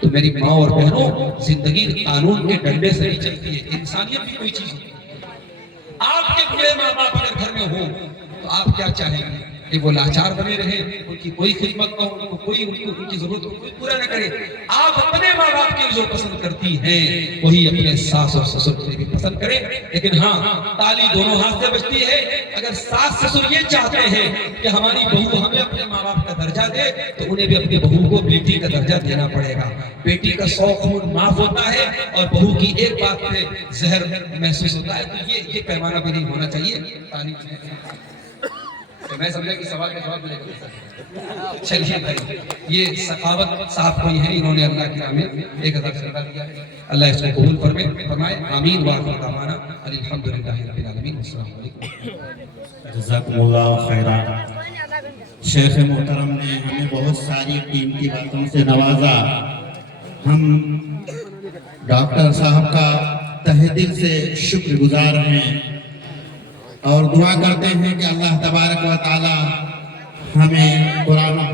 تو میری ماں اور بہنوں زندگی قانون کے ڈنڈے سے نہیں چلتی ہے، انسانیت بھی کوئی چیز ہوتی ہے۔ آپ کے بڑے ماں باپ اگر گھر میں ہو تو آپ کیا چاہیں گے کہ وہ لاچار بنے رہے، ان کی کوئی خدمت نہ ہو، ان کو کوئی ان کی ضرورت کو کوئی پورا نہ کرے؟ آپ اپنے ماں باپ کے جو پسند کرتی ہیں وہی اپنے ساس اور سسر کے بھی پسند کریں، لیکن ہاں تالی دونوں ہاتھ سے بجتی ہے۔ اگر ساس سسر یہ چاہتے ہیں کہ ہماری بہو ہمیں اپنے ماں باپ کا درجہ دے تو انہیں بھی اپنی بہو کو بیٹی کا درجہ دینا پڑے گا۔ بیٹی کا 100 خون معاف ہوتا ہے اور بہو کی ایک بات پہ زہر محسوس ہوتا ہے، تو یہ پیمانہ بھی نہیں ہونا چاہیے۔ تو میں سمجھا کہ سوال کا جواب ملے گا۔ چلیے بھائی، یہ سخاوت صاحب کوئی ہیں، انہوں نے اللہ کی راہ میں 1000 چندہ دیا ہے، اللہ اس کو قبول فرمائے، آمین وآخر دعوانا الحمدللہ رب العالمین۔ السلام علیکم۔ جزاکم اللہ خیرہ۔ شیخ محترم نے ہمیں بہت ساری قیمتی باتوں سے نوازا۔ ہم ڈاکٹر صاحب کا تہ دل سے شکر گزار ہیں اور دعا کرتے ہیں کہ اللہ تبارک و تعالی ہمیں قرآن